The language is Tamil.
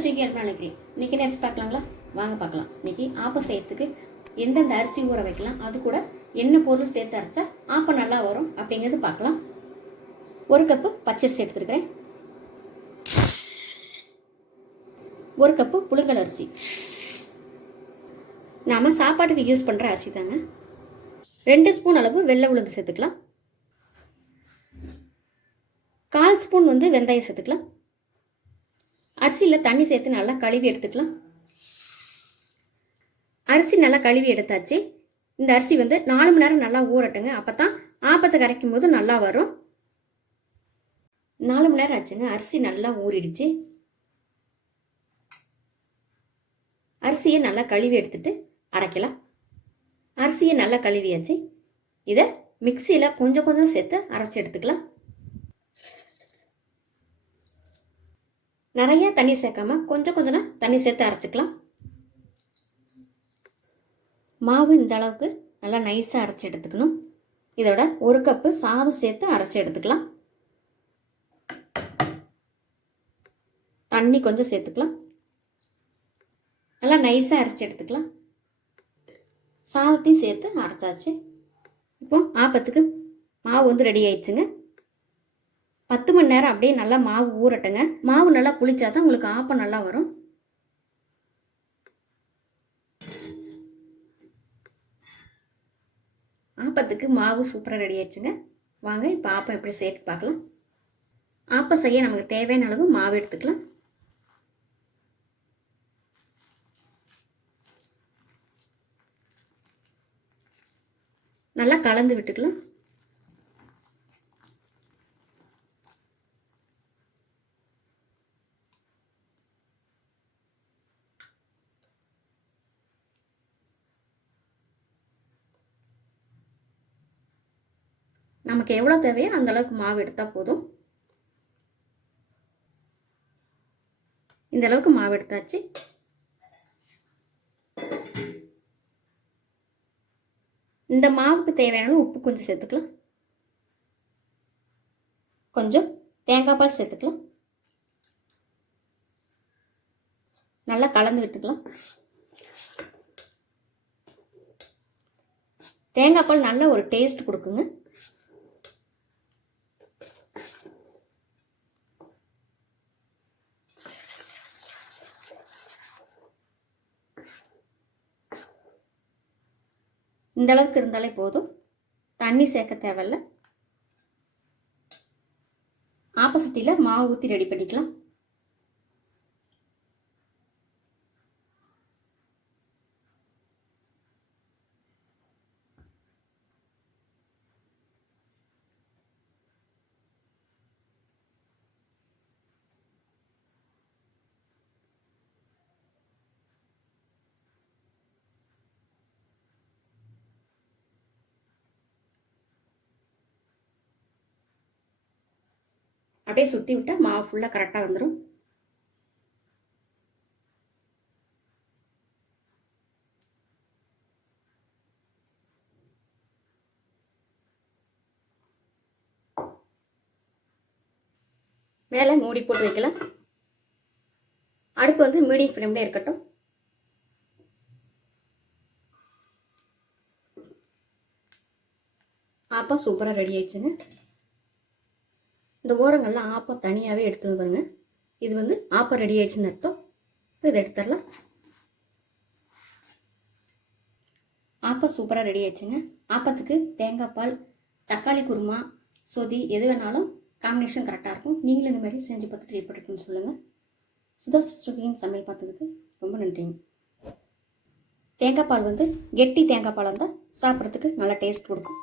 ஸ்வீக்கி எடுத்து நினைக்கிறேன். இன்றைக்கி ரெசிபி பார்க்கலாங்களா? வாங்க பார்க்கலாம். இன்றைக்கி ஆப்பம் செய்யறதுக்கு எந்தெந்த அரிசி ஊற வைக்கலாம், அது கூட என்ன பொருள் சேர்த்து அரைச்சா ஆப்பம் நல்லா வரும் அப்படிங்கிறது பார்க்கலாம். 1 கப்பு பச்சரிசி எடுத்துருக்கிறேன். 1 கப்பு புழுங்கல் அரிசி. நாம் சாப்பாட்டுக்கு யூஸ் பண்ணுற அரிசி தாங்க. 2 ஸ்பூன் அளவு வெள்ளை உளுந்து சேர்த்துக்கலாம். 1/4 ஸ்பூன் வெந்தயம் சேர்த்துக்கலாம். அரிசியில் தண்ணி சேர்த்து நல்லா கழுவி எடுத்துக்கலாம். அரிசி நல்லா கழுவி எடுத்தாச்சு. இந்த அரிசி 4 மணி நேரம் நல்லா ஊறட்டுங்க. அப்போ தான் ஆப்பத்தை கரைக்கும் போது நல்லா வரும். 4 மணி நேரம் ஆச்சுங்க. அரிசி நல்லா ஊறிடுச்சு. அரிசியை நல்லா கழுவி எடுத்துட்டு அரைக்கலாம். அரிசியை நல்லா கழுவியாச்சு. இதை மிக்சியில் கொஞ்சம் கொஞ்சம் சேர்த்து அரைச்சி எடுத்துக்கலாம். நிறைய தண்ணி சேர்க்காம கொஞ்சம் கொஞ்சம் தண்ணி சேர்த்து அரைச்சிக்கலாம். மாவு இந்த அளவுக்கு நல்லா நைஸாக அரைச்சி எடுத்துக்கணும். இதோட 1 கப்பு சாதம் சேர்த்து அரைச்சி எடுத்துக்கலாம். தண்ணி கொஞ்சம் சேர்த்துக்கலாம். நல்லா நைஸாக அரைச்சி எடுத்துக்கலாம். சாதத்தையும் சேர்த்து அரைச்சாச்சு. இப்போ ஆப்பத்துக்கு மாவு ரெடி ஆயிடுச்சுங்க. 10 மணி நேரம் அப்படியே நல்லா மாவு ஊறட்டுங்க. மாவு நல்லா புளிச்சாதான் உங்களுக்கு ஆப்பம் நல்லா வரும். ஆப்பத்துக்கு மாவு சூப்பராக ரெடி ஆயிடுச்சுங்க. வாங்க இப்போ ஆப்பம் எப்படி சேர்த்து பார்க்கலாம். ஆப்பம் செய்ய நமக்கு தேவையான அளவு மாவு எடுத்துக்கலாம். நல்லா கலந்து விட்டுக்கலாம். நமக்கு எவ்வளோ தேவையோ அந்த அளவுக்கு மாவு எடுத்தால் போதும். இந்த அளவுக்கு மாவு எடுத்தாச்சு. இந்த மாவுக்கு தேவையான உப்பு கொஞ்சம் சேர்த்துக்கலாம். கொஞ்சம் தேங்காய் பால் சேர்த்துக்கலாம். நல்லா கலந்து விட்டுக்கலாம். தேங்காய் பால் நல்ல ஒரு டேஸ்ட் கொடுக்குங்க. இந்த அளவுக்கு இருந்தாலே போதும். தண்ணி சேர்க்க தேவையில்லை. ஆப்பசட்டியில் மாவு ஊற்றி ரெடி பண்ணிக்கலாம். அப்படியே சுற்றி விட்டால் மாவு ஃபுல்லாக கரெக்டாக வந்துடும். மேலே மூடி போட்டு வைக்கலாம். அடுப்பு மீடியம் ஃப்ளேமில் இருக்கட்டும். ஆப்பம் சூப்பராக ரெடி ஆயிடுச்சுங்க. இந்த ஓரங்கள்லாம் ஆப்பம் தனியாகவே எடுத்து பாருங்க. இது ஆப்பம் ரெடி ஆயிடுச்சுன்னு அர்த்தம். இதை எடுத்துடலாம். ஆப்பம் சூப்பராக ரெடி ஆயிடுச்சுங்க. ஆப்பத்துக்கு தேங்காய் பால், தக்காளி குருமா, சொதி எது வேணாலும் காம்பினேஷன் கரெக்டாக இருக்கும். நீங்களும் இந்த மாதிரி செஞ்சு பார்த்துட்டு எப்படி இருக்குன்னு சொல்லுங்கள். சுதா ஸ்வீக்கி சமையல் பார்த்ததுக்கு ரொம்ப நன்றிங்க. தேங்காய் பால் கெட்டி தேங்காய் பால் இருந்தால் சாப்பிட்றதுக்கு நல்லா டேஸ்ட் கொடுக்கும்.